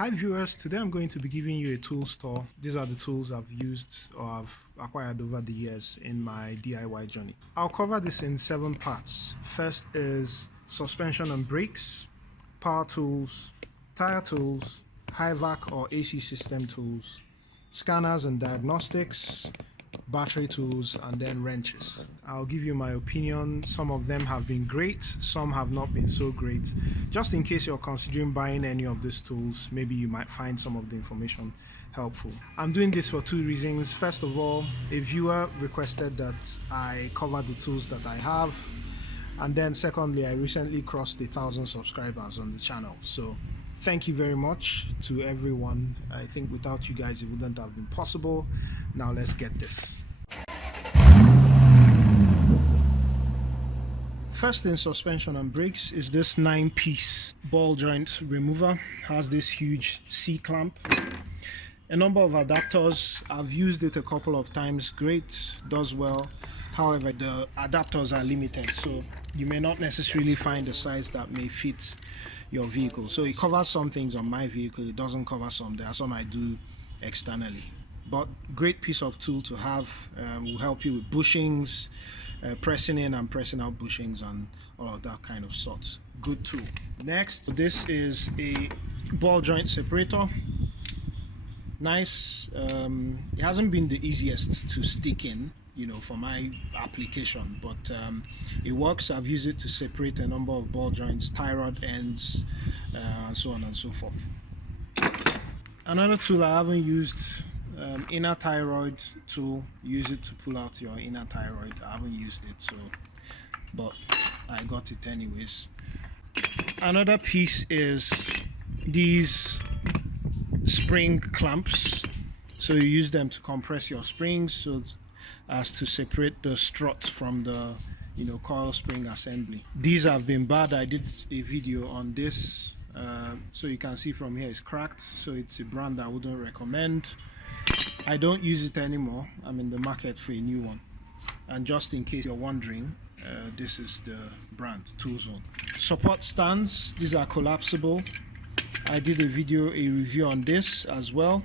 Hi viewers, today I'm going to be giving you a tool store. These are the tools I've used or I've acquired over the years in my DIY journey. I'll cover this in 7 parts. First is suspension and brakes, power tools, tire tools, HVAC or AC system tools, scanners and diagnostics, battery tools, and then wrenches. I'll give you my opinion. Some of them have been great, some have not been so great. Just in case you're considering buying any of these tools, maybe you might find some of the information helpful. I'm doing this for 2 reasons. First of all, a viewer requested that I cover the tools that I have, and then secondly, I recently crossed 1,000 subscribers on the channel, so thank you very much to everyone. I think without you guys it wouldn't have been possible. Now let's get this. First in suspension and brakes is this 9-piece ball joint remover. Has this huge C-clamp. A number of adapters. I've used it a couple of times. Great, does well. However, the adapters are limited, so you may not necessarily find a size that may fit your vehicle. So it covers some things on my vehicle, it doesn't cover some. There are some I do externally. But great piece of tool to have. Will help you with bushings, pressing in and pressing out bushings and all of that kind of sorts. Good tool. Next, this is a ball joint separator. Nice. It hasn't been the easiest to stick in, you know, for my application, but it works. I've used it to separate a number of ball joints, tie rod ends, and so on and so forth. Another tool I haven't used, inner thyroid tool. Use it to pull out your inner thyroid. I haven't used it, so but I got it anyways. Another piece is these spring clamps. So you use them to compress your springs so as to separate the strut from the, you know, coil spring assembly. These have been bad. I did a video on this, so you can see from here it's cracked, so it's a brand I wouldn't recommend. I don't use it anymore. I'm in the market for a new one, and just in case you're wondering, this is the brand, Toolzone. Support stands. These are collapsible. I did a review on this as well.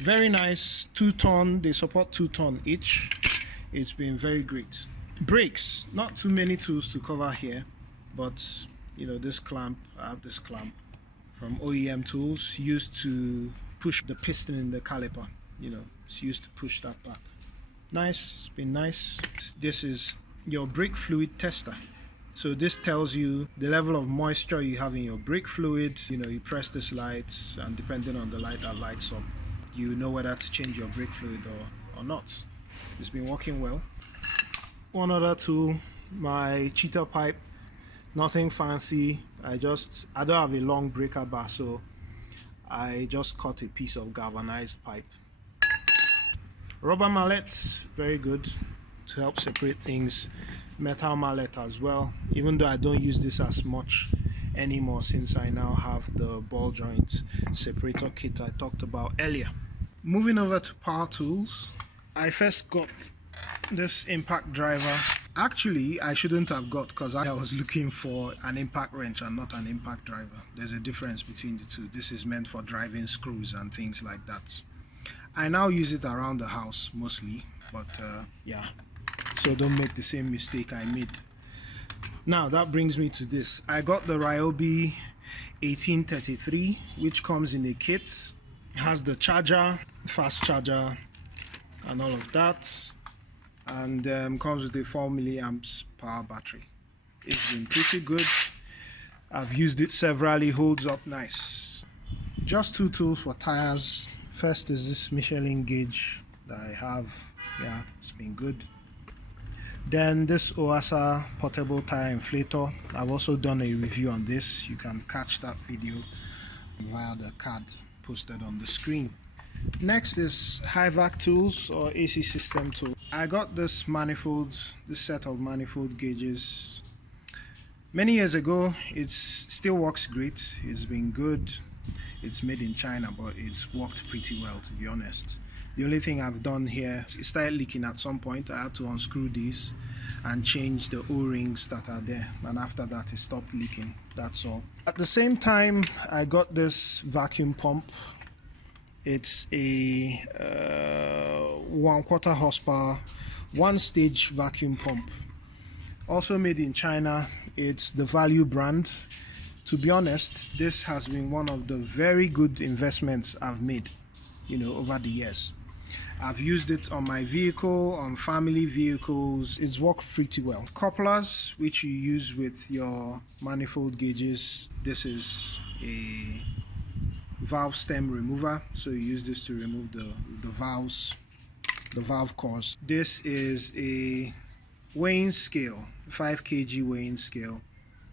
Very nice. 2-ton. They support 2 ton each. It's been very great. Brakes, not too many tools to cover here, but you know, this clamp, I have this clamp from OEM Tools, used to push the piston in the caliper. You know, it's used to push that back. Nice, it's been nice. This is your brake fluid tester. So this tells you the level of moisture you have in your brake fluid. You know, you press this light, and depending on the light that lights up, you know whether to change your brake fluid or not. It's been working well. One other tool, my cheater pipe. Nothing fancy. I don't have a long breaker bar, so I just cut a piece of galvanized pipe. Rubber mallet, very good to help separate things. Metal mallet as well, even though I don't use this as much anymore since I now have the ball joint separator kit I talked about earlier. Moving over to power tools, I first got this impact driver. Actually, I shouldn't have got, because I was looking for an impact wrench and not an impact driver. There's a difference between the two. This is meant for driving screws and things like that. I now use it around the house mostly, but yeah, so don't make the same mistake I made. Now that brings me to this. I got the Ryobi 1833, which comes in a kit. It has the charger, fast charger, and all of that, and comes with a 4 milliamps power battery. It's been pretty good. I've used it severally, holds up nice. Just 2 tools for tires. First is this Michelin gauge that I have. Yeah, it's been good. Then this oasser portable tire inflator. I've also done a review on this. You can catch that video via the card posted on the screen. Next is HVAC tools or AC system tools. I got this set of manifold gauges many years ago. It still works great. It's been good. It's made in China, but it's worked pretty well, to be honest. The only thing I've done here, it started leaking at some point. I had to unscrew these and change the O-rings that are there, and after that it stopped leaking. That's all. At the same time, I got this vacuum pump. It's a 1/4 horsepower, one-stage vacuum pump, also made in China. It's the Value brand. To be honest, this has been one of the very good investments I've made, over the years. I've used it on my vehicle, on family vehicles. It's worked pretty well. Couplers, which you use with your manifold gauges. This is a valve stem remover, so you use this to remove the valves, the valve cores. This is a weighing scale, 5 kg weighing scale.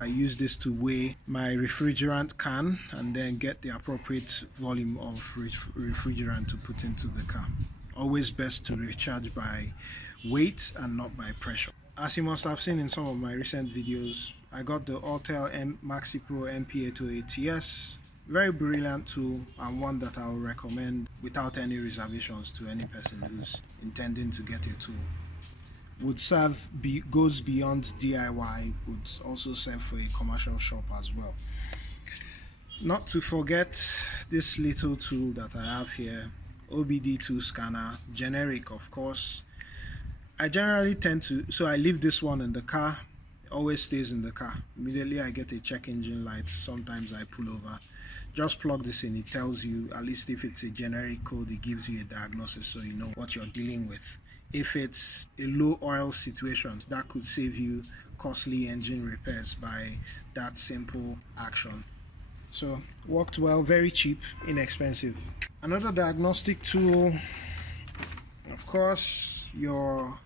I use this to weigh my refrigerant can and then get the appropriate volume of refrigerant to put into the car. Always best to recharge by weight and not by pressure. As you must have seen in some of my recent videos, I got the Autel MaxiPRO MP808TS. Very brilliant tool, and one that I will recommend without any reservations to any person who's intending to get a tool. Would serve, goes beyond DIY, would also serve for a commercial shop as well. Not to forget this little tool that I have here, OBD2 scanner, generic of course. I generally tend to, so I leave this one in the car, it always stays in the car. Immediately I get a check engine light, sometimes I pull over. Just plug this in, it tells you, at least if it's a generic code, it gives you a diagnosis so you know what you're dealing with. If it's a low oil situation, that could save you costly engine repairs by that simple action. So worked well, very cheap, inexpensive. Another diagnostic tool, of course, your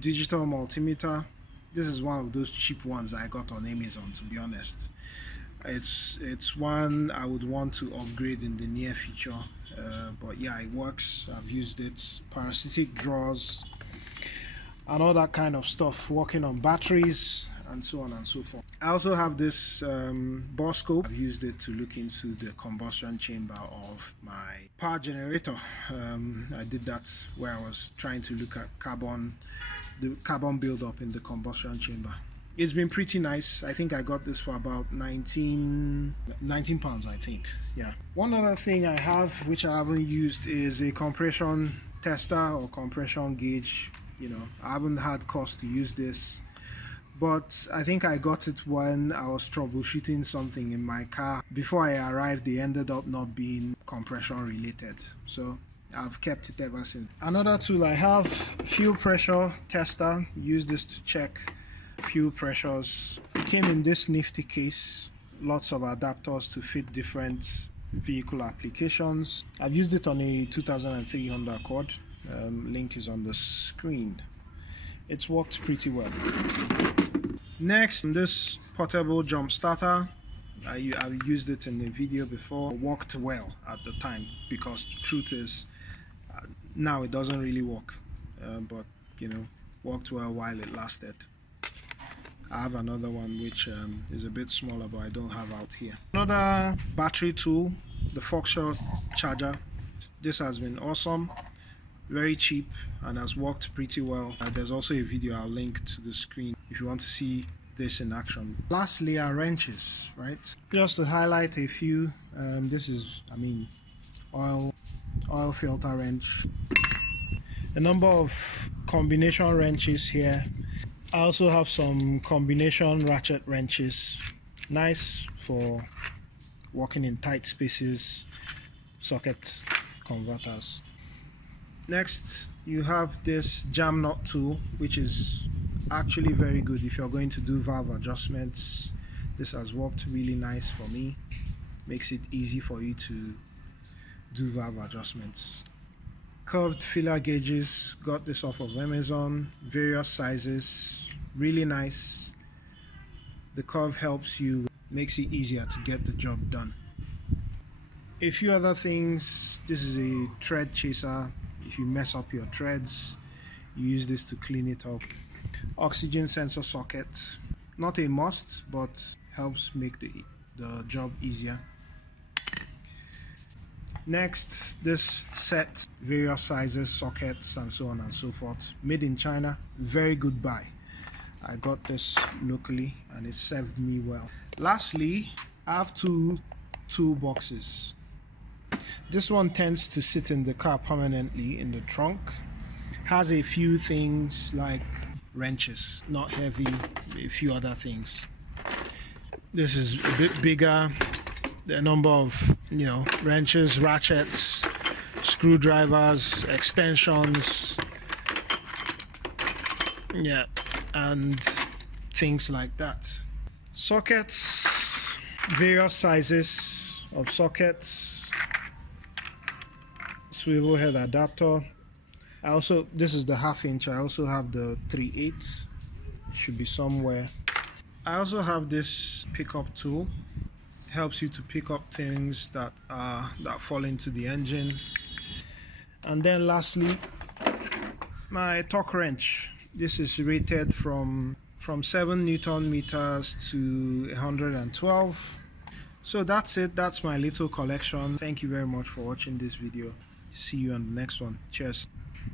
digital multimeter. This is one of those cheap ones I got on Amazon, to be honest. It's one I would want to upgrade in the near future, but yeah, it works. I've used it. Parasitic drawers and all that kind of stuff, working on batteries and so on and so forth. I also have this borescope. I've used it to look into the combustion chamber of my power generator. I did that where I was trying to look at the carbon buildup in the combustion chamber. It's been pretty nice. I think I got this for about 19 pounds, I think. Yeah. One other thing I have, which I haven't used, is a compression tester or compression gauge. I haven't had cost to use this, but I think I got it when I was troubleshooting something in my car. Before I arrived, they ended up not being compression related, so I've kept it ever since. Another tool I have, fuel pressure tester. Use this to check fuel pressures. It came in this nifty case, lots of adapters to fit different vehicle applications. I've used it on a 2003 Honda Accord. Link is on the screen. It's worked pretty well. Next, this portable jump starter. I've used it in a video before. It worked well at the time, because the truth is now it doesn't really work, but worked well while it lasted. I have another one which is a bit smaller, but I don't have out here. Another battery tool, the Foxshot charger. This has been awesome, very cheap, and has worked pretty well. There's also a video I'll link to the screen if you want to see this in action. Lastly are wrenches, right? Just to highlight a few, this is, oil filter wrench. A number of combination wrenches here. I also have some combination ratchet wrenches, nice for working in tight spaces, socket converters. Next, you have this jam nut tool, which is actually very good if you're going to do valve adjustments. This has worked really nice for me, makes it easy for you to do valve adjustments. Curved filler gauges, got this off of Amazon, various sizes, really nice. The curve helps you, makes it easier to get the job done. A few other things, this is a thread chaser. If you mess up your threads, you use this to clean it up. Oxygen sensor socket, not a must, but helps make the job easier. Next, this set, various sizes, sockets, and so on and so forth. Made in China, very good buy. I got this locally and it served me well. Lastly, I have two toolboxes. This one tends to sit in the car permanently in the trunk. Has a few things like wrenches, not heavy, a few other things. This is a bit bigger. The number of, wrenches, ratchets, screwdrivers, extensions, and things like that. Sockets, various sizes of sockets, swivel head adapter. This is the 1/2 inch. I also have the 3/8. Should be somewhere. I also have this pickup tool. Helps you to pick up things that fall into the engine. And then lastly, my torque wrench. This is rated from 7 Newton meters to 112. So that's it. That's my little collection. Thank you very much for watching this video. See you on the next one. Cheers.